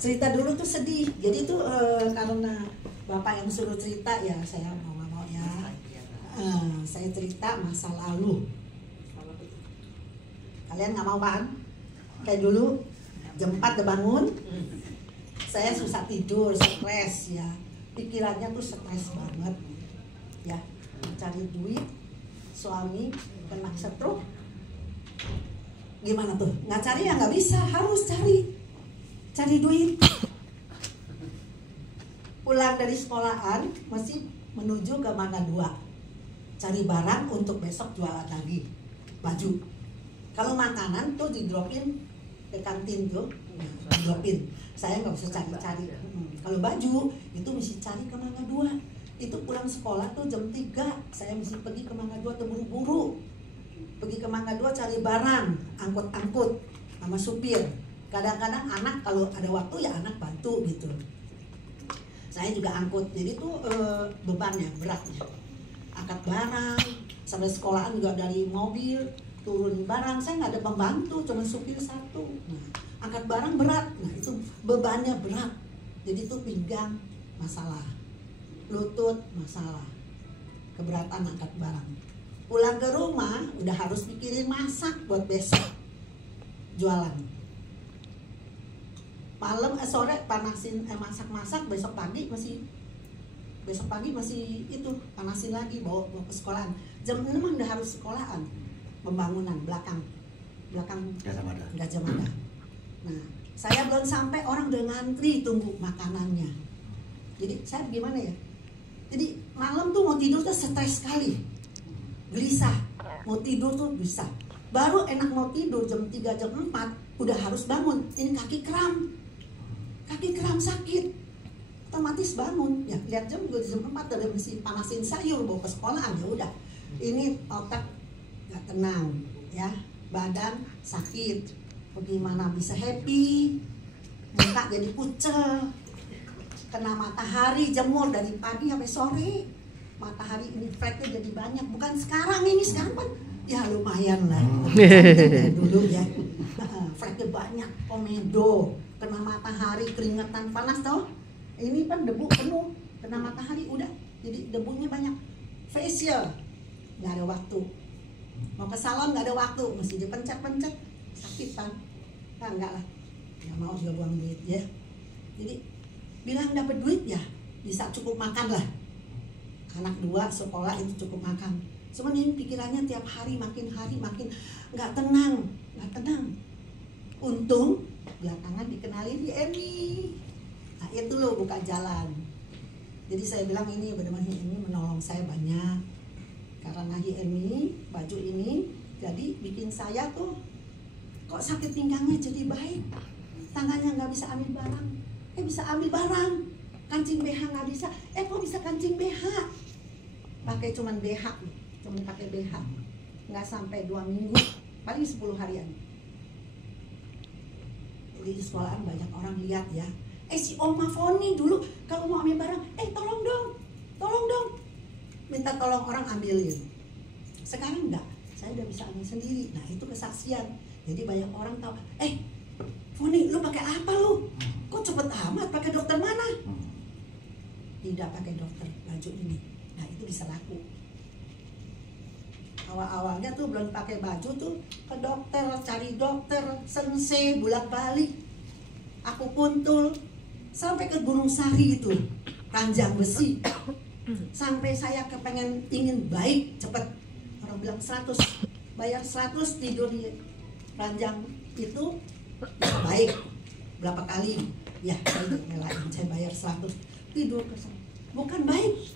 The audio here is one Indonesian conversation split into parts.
Cerita dulu tuh sedih. Jadi tuh karena bapak yang suruh cerita ya saya mau nggak mau ya. Saya cerita masa lalu. Kalian nggak mau kan? Kayak dulu jam 4 udah bangun. Saya susah tidur, stres ya. Pikirannya tuh stres banget. Ya, cari duit, suami kena stroke. Gimana tuh? Nggak cari ya nggak bisa, harus cari duit. Pulang dari sekolahan masih menuju ke Mangga 2, cari barang untuk besok jualan lagi, baju. Kalau makanan tuh didropin ke kantin tuh, dropin. Saya nggak usah cari-cari. Kalau baju itu mesti cari ke Mangga 2. Itu pulang sekolah tuh jam 3, saya mesti pergi ke Mangga 2 tuh buru-buru. Pergi ke Mangga 2 cari barang, angkut-angkut sama supir. Kadang-kadang anak kalau ada waktu ya anak bantu gitu. Saya juga angkut, jadi tuh bebannya beratnya. Angkat barang, sampai sekolahan juga dari mobil turun barang. Saya nggak ada pembantu, cuma supir satu. Nah, angkat barang berat, nah itu bebannya berat. Jadi tuh pinggang masalah, lutut masalah, keberatan angkat barang. Pulang ke rumah udah harus pikirin masak buat besok jualan. Malam sore panasin masak-masak, besok pagi masih itu panasin lagi bawa ke sekolahan. Jam 6 udah harus sekolahan. Pembangunan belakang Gajah Mada. Nah, saya belum sampai orang udah ngantri tunggu makanannya. Jadi saya gimana ya? Jadi malam tuh mau tidur tuh stres sekali. Gelisah. Mau tidur tuh bisa. Baru enak mau tidur jam 3 jam 4 udah harus bangun. Ini kaki kram sakit, otomatis bangun ya. Lihat jam gue jam 4 udah mesti panasin sayur bawa ke sekolahan. Ya udah, ini otak nggak tenang ya, badan sakit, bagaimana bisa happy, muka jadi pucel, kena matahari jemur dari pagi sampai sore, matahari ini fleknya jadi banyak. Bukan sekarang kan ya lumayan lah dulu ya. Fleknya banyak, komedo, kena matahari, keringetan panas tau. Ini kan debu penuh, kena matahari udah jadi debunya banyak. Facial nggak ada waktu, mau ke salon nggak ada waktu, mesti dipencet-pencet, sakit kan? Nah, enggak lah, nggak mau juga buang duit ya. Jadi bilang dapat duit ya bisa cukup makan lah. Anak 2 sekolah itu cukup makan. Cuman ini pikirannya tiap hari makin nggak tenang. Untung belakangan dikenalin di Emi. Nah itu loh buka jalan. Jadi saya bilang ini benar-benar ini menolong saya banyak. Karena Emi baju ini jadi bikin saya tuh kok sakit pinggangnya jadi baik. Tangannya nggak bisa ambil barang. Bisa ambil barang. Kancing BH nggak bisa. Kok bisa kancing BH? Pakai cuman BH, cuman pakai BH. Nggak sampai 2 minggu, paling 10 harian. Jadi di sekolahan banyak orang lihat ya. Si Oma Foni dulu kalau mau ambil barang, tolong dong. Minta tolong orang ambilin. Sekarang enggak, saya udah bisa ambil sendiri. Nah itu kesaksian. Jadi banyak orang tahu. Foni, lu pakai apa lu? Kok cepet amat? Pakai dokter mana? Tidak pakai dokter, baju ini. Nah itu bisa laku. Awal-awalnya tuh belum pakai baju tuh ke dokter, cari dokter, sensei, bolak-balik. Aku kuntul sampai ke Gunung Sari itu, ranjang besi. Sampai saya ingin baik cepet. Orang bilang 100, bayar 100 tidur di ranjang itu baik. Berapa kali? Ya, saya bayar 100 tidur ke sana. Bukan baik.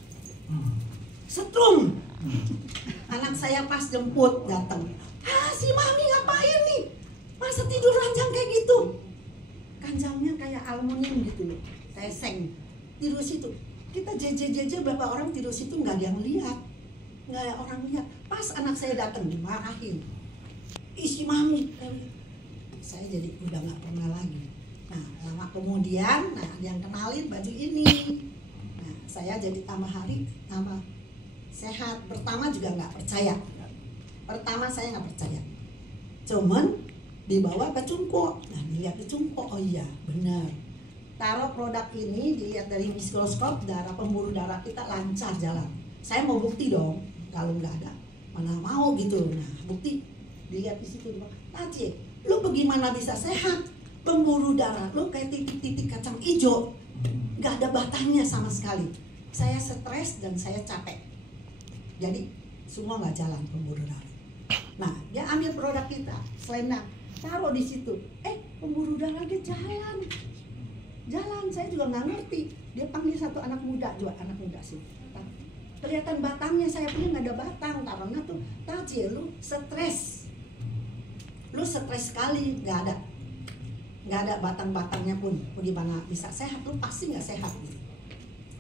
Setrum. Anak saya pas jemput datang. Si mami ngapain nih? Masa tidur ranjang kayak gitu? Ranjangnya kayak aluminium gitu loh, kayak seng. Tidur situ. Kita jeje berapa orang tidur situ nggak ada yang lihat, nggak ada orang lihat. Pas anak saya datang dimarahin. Si mami. Saya jadi udah nggak pernah lagi. Nah lama kemudian, yang kenalin baju ini. Nah saya jadi tambah hari tambah sehat. Pertama juga nggak percaya. Pertama saya nggak percaya. Cuman dibawa ke Cungko. Nah, dilihat di Cungko, oh iya benar. Taruh produk ini, dilihat dari mikroskop, darah pembuluh darah kita lancar jalan. Saya mau bukti dong, kalau nggak ada, mana mau gitu. Nah, bukti dilihat di situ. Taci, lu bagaimana bisa sehat? Pembuluh darah lu kayak titik-titik kacang hijau, nggak ada batangnya sama sekali. Saya stres dan saya capek, jadi semua nggak jalan pembuluh darah. Nah, dia ambil produk kita, Selena, taruh di situ. Pembuluh darahnya jalan. Saya juga nggak ngerti. Dia panggil satu anak muda sih. Kelihatan batangnya, saya punya nggak ada batang karena tuh Taci, lu stres sekali, nggak ada batang-batangnya pun. Gimana bisa sehat? Lu pasti nggak sehat gitu.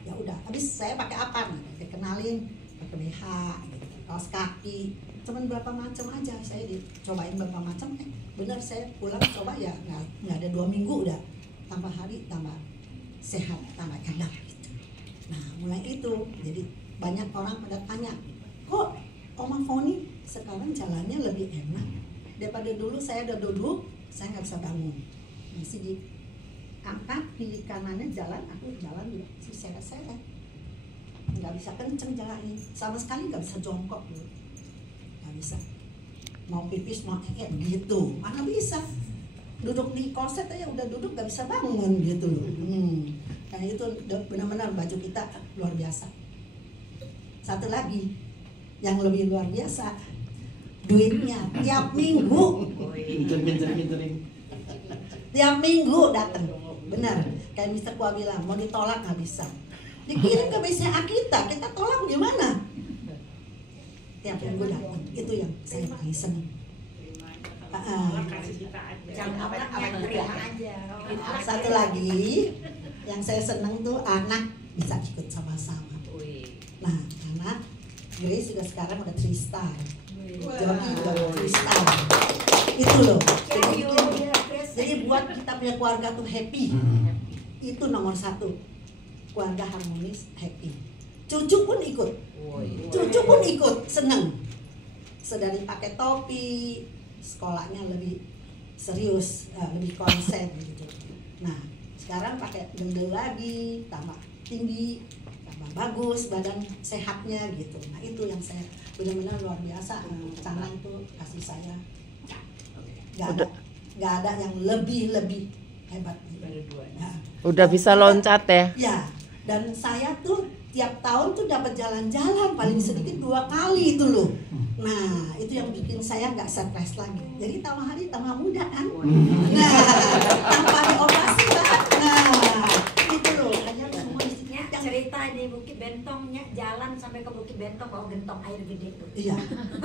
Ya udah, habis saya pakai apa? Pakai kenalin, pakai BH, gitu, kaos kaki, cuman berapa macam aja. Saya dicobain berapa macam, bener saya pulang coba ya nggak ada 2 minggu udah tambah hari tambah sehat, tambah enak gitu. Nah, mulai itu jadi banyak orang pada tanya, kok Oma Foni sekarang jalannya lebih enak daripada dulu. Saya udah duduk, saya nggak bisa bangun, masih diangkat kiri kanannya jalan, aku jalan juga seret-seret, nggak bisa kenceng jalannya, sama sekali nggak bisa jongkok dulu, nggak bisa, mau pipis mau gitu, mana bisa, duduk di korset aja udah duduk nggak bisa bangun gitu loh. Karena itu benar-benar baju kita luar biasa. Satu lagi yang lebih luar biasa, duitnya tiap minggu. Tiap minggu datang, benar. Kayak Mister Kua bilang, mau ditolak nggak bisa. Dikirim ke BCA kita tolak gimana? Tiap minggu datang, itu yang saya paling senang. Satu lagi yang saya senang tuh anak bisa ikut sama-sama. Nah, anak Grace juga sekarang udah 3 star. Jody juga 3 star. Itu loh. Jadi buat kita punya keluarga tuh happy. Itu nomor 1. Keluarga harmonis, happy. Cucu pun ikut, seneng. Sedari pakai topi, sekolahnya lebih serius, lebih konsen gitu. Nah, sekarang pakai gendel lagi, tambah tinggi, tambah bagus badan sehatnya gitu. Nah, itu yang saya benar-benar luar biasa. Cara itu kasih saya nggak ada yang lebih hebat. Nah, udah bisa loncat ya? Ya, dan saya tuh tiap tahun tuh dapat jalan-jalan paling sedikit 2 kali itu loh. Nah, itu yang bikin saya nggak stres lagi. Jadi tambah hari tambah muda kan. Nah, tanpa dioperasi kan. Nah, itu loh. Hanya semua isinya cerita di Bukit Bentongnya, jalan sampai ke Bukit Bentong bawa gentong air gede tuh. Iya.